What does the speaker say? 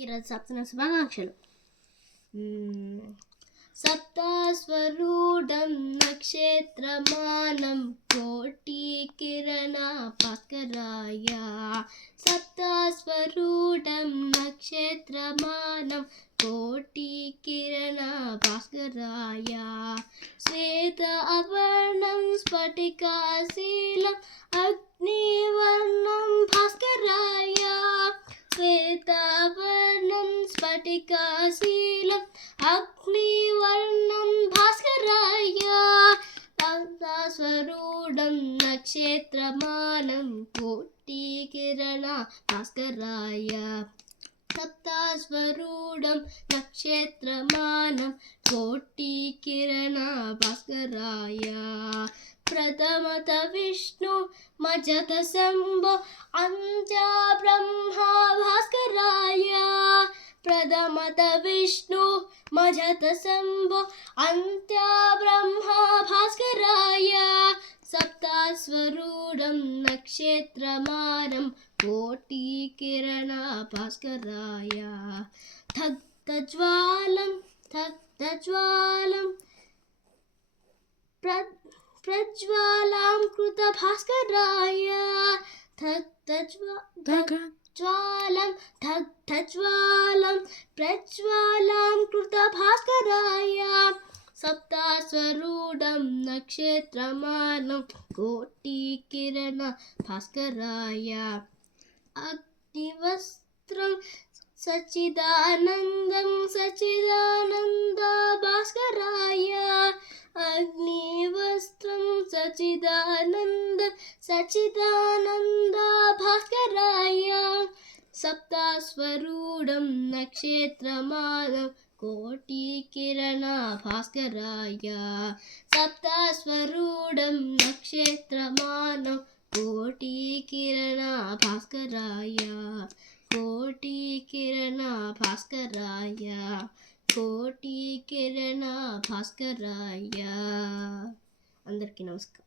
సప్తన శుభాకాంక్షలు. సప్తాస్వరూఢం నక్షత్రమానం కోటి కిరణ భాస్కరాయ. సప్తాస్వరూఢం నక్షత్రమానం కోటి కిరణ భాస్కరాయ. శ్వేత అవర్ణం స్ఫటికాశీలం అగ్నివర్ణం భాస్కరాయ. శ్వేతావర్ణం స్ఫటికాశీలం అగ్నివర్ణం భాస్కరాయ. సప్తాస్వరూఢం నక్షత్రమానం కోటి కిరణ భాస్కరాయ. సప్తాస్వరూఢం నక్షత్రమానం కోటి కిరణ భాస్కరాయ. ప్రథమత విష్ణు మజత శంభో అంత్య బ్రహ్మ భాస్కరాయ. ప్రథమత విష్ణు మజత శంభో అంత్య బ్రహ్మ భాస్కరాయ. సప్తాస్వరూఢం నక్షత్రమానం కోటి కిరణ భాస్కరాయ. దగ్ధజ్వాలం ప్రజ్వాలాం కృత భాస్కరాయ. దగ్ధజ్వాలం ప్రజ్వాలాం కృత భాస్కరాయ. సప్తాస్వరూఢం నక్షత్రమానం కోటి కిరణ భాస్కరాయ. అగ్నివస్త్రం సచ్చిదానందం సచ్చిదానంద భాస్కరాయ. అగ్నివస్త్రం సచ్చిదానందం సచ్చిదానంద భాస్కరాయ. సప్తాస్వరూఢం నక్షత్రమానం కోటి కిరణ భాస్కరాయ. సప్తాస్వరూఢం నక్షత్రమానం కోటి కిరణ భాస్కరాయ. కోటి కిరణ భాస్కరాయ. కోటి కిరణ భాస్కరాయ. అందరికీ నమస్కారం.